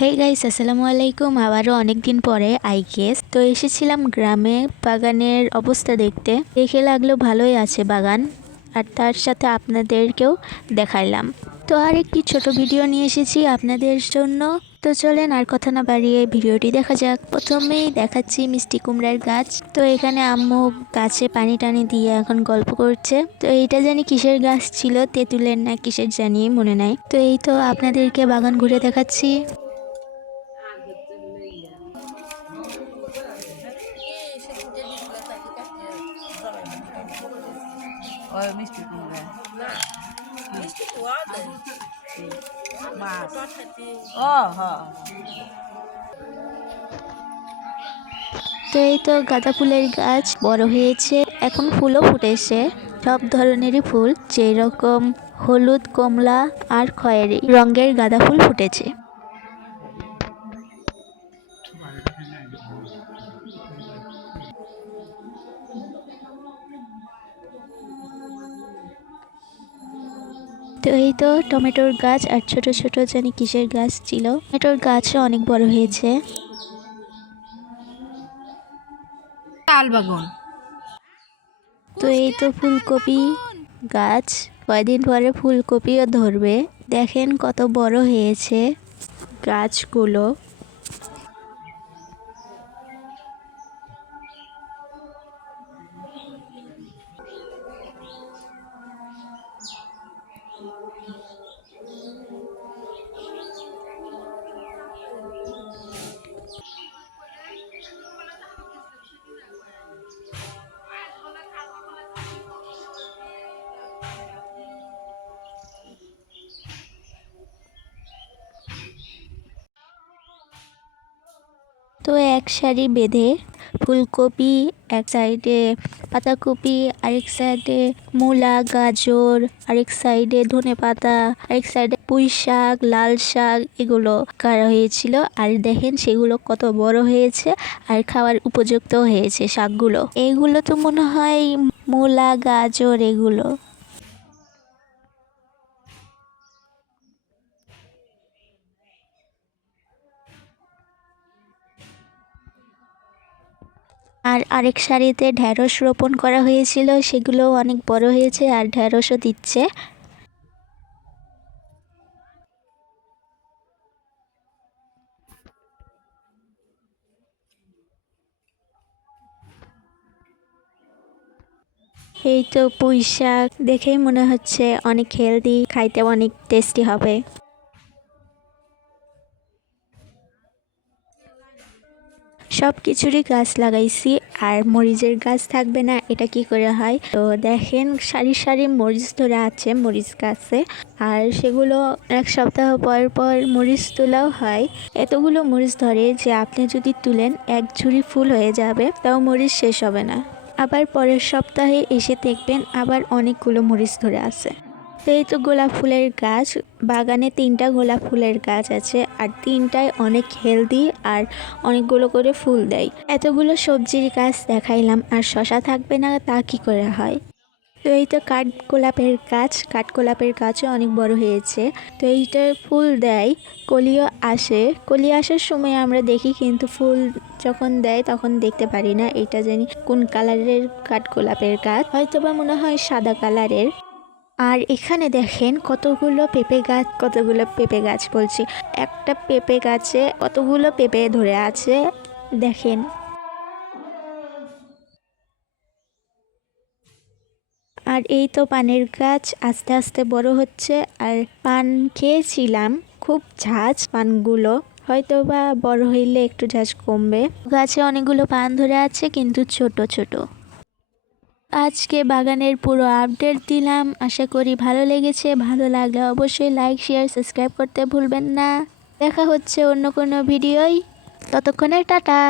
Hey guys আসসালামু আলাইকুম। আবারও অনেক দিন পরে আই গেস তো এসেছিলাম গ্রামে বাগানের অবস্থা দেখতে। দেখে লাগল ভালোই আছে বাগান। আর তার সাথে আপনাদেরকেও দেখাইলাম। তো আর একটি ছোট ভিডিও নিয়ে এসেছি আপনাদের জন্য। তো চলেন আর কথা না বাড়িয়ে ভিডিওটি দেখা যাক। প্রথমেই দেখাচ্ছি মিষ্টি কুমড়ার গাছ। তো এখানে আম্মু গাছে পানি টানি দিয়ে এখন গল্প করছে। তো এইটা জানি কিসের গাছ ছিল, তেঁতুলের না কিসের জানি মনে নাই। তো এই তো আপনাদেরকে বাগান ঘুরে দেখাচ্ছি। ওই মিষ্টি কুমড়া মিষ্টি মাছ টটকাটি ও হ তো এই তো গাঁদা ফুলের গাছ বড় হয়েছে। এখন ফুলও ফুটেছে সব ধরনেরই ফুল, যেরকম হলুদ, কমলা আর খয়েরি রঙের গাঁদা ফুল ফুটেছে। তো এই তো টমেটোর গাছ আর ছোট ছোট জানি কিসের গাছ ছিল। টমেটোর গাছও অনেক বড় হয়েছে। তো এই তো ফুলকপি গাছ। কয়দিন পরে ফুলকপিও ধরবে। দেখেন কত বড় হয়েছে গাছগুলো। তো এক সারি বেঁধে ফুলকপি, এক সাইডে পাতাকপি, আরেক সাইডে মূলা, গাজর, আরেক সাইডে ধনে পাতা, আরেক সাইডে পুঁই শাক, লাল শাক, এগুলো করা হয়েছিল? আর দেখেন সেগুলো কত বড় হয়েছে আর খাওয়ার উপযুক্ত হয়েছে শাকগুলো। এগুলো তো মনে হয় মূলা, গাজর, এগুলো। আর আরেক সারিতে ঢ্যাঁড়স রোপণ করা হয়েছিল সেগুলো অনেক বড় হয়েছে আর ঢ্যাঁড়সও দিচ্ছে। এই তো পুঁই শাক দেখেই মনে হচ্ছে অনেক হেলদি খাইতে অনেক টেস্টি হবে। সব কিছুরই গাছ লাগাইছি আর মরিচের গাছ থাকবে না, এটা কি করে হয়? তো দেখেন, সারি সারি মরিচ ধরে আছে, মরিচ গাছে। আর সেগুলো এক সপ্তাহ পর পর মরিচ তোলাও হয়। এতগুলো মরিচ ধরে যে আপনি যদি তুলেন, এক ঝুড়ি ফুল হয়ে যাবে, তাও মরিচ শেষ হবে না। আবার পরের সপ্তাহে এসে দেখবেন আবার অনেকগুলো মরিচ ধরে আছে। এই তো গোলাপ ফুলের গাছ। বাগানে তিনটা গোলাপ ফুলের গাছ আছে আর তিনটায় অনেক হেলদি আর অনেকগুলো করে ফুল দেয়। এতগুলো সবজির গাছ দেখাইলাম আর শশা থাকবে না তা কি করে হয়? তো এই তো কাঠ গোলাপের গাছ, কাঠ গোলাপের গাছও অনেক বড় হয়েছে। তো এইটা ফুল দেয়, কলিও আসে। কলি আসার সময় আমরা দেখি কিন্তু ফুল যখন দেয় তখন দেখতে পারি না। এটা জানি কোন কালারের কাঠ গোলাপের গাছ। হয়তো বা মনে হয় সাদা কালারের আর এখানে দেখেন কতগুলো পেঁপে গাছ, কতগুলো পেঁপে গাছ বলছি। একটা পেঁপে গাছে কতগুলো পেঁপে ধরে আছে, দেখেন। আর এই তো পানের গাছ আস্তে আস্তে বড় হচ্ছে। আর পান খেয়েছিলাম, খুব ঝাঁজ পানগুলো। হয়তো বা বড় হইলে একটু ঝাঁজ কমবে। গাছে অনেকগুলো পান ধরে আছে, কিন্তু ছোট ছোট। আজকে বাগানের পুরো আপডেট দিলাম। আশা করি ভালো লেগেছে, ভালো লাগলে অবশ্যই লাইক শেয়ার সাবস্ক্রাইব করতে ভুলবেন না। দেখা হচ্ছে অন্য কোনো ভিডিওই ততক্ষণে টাটা।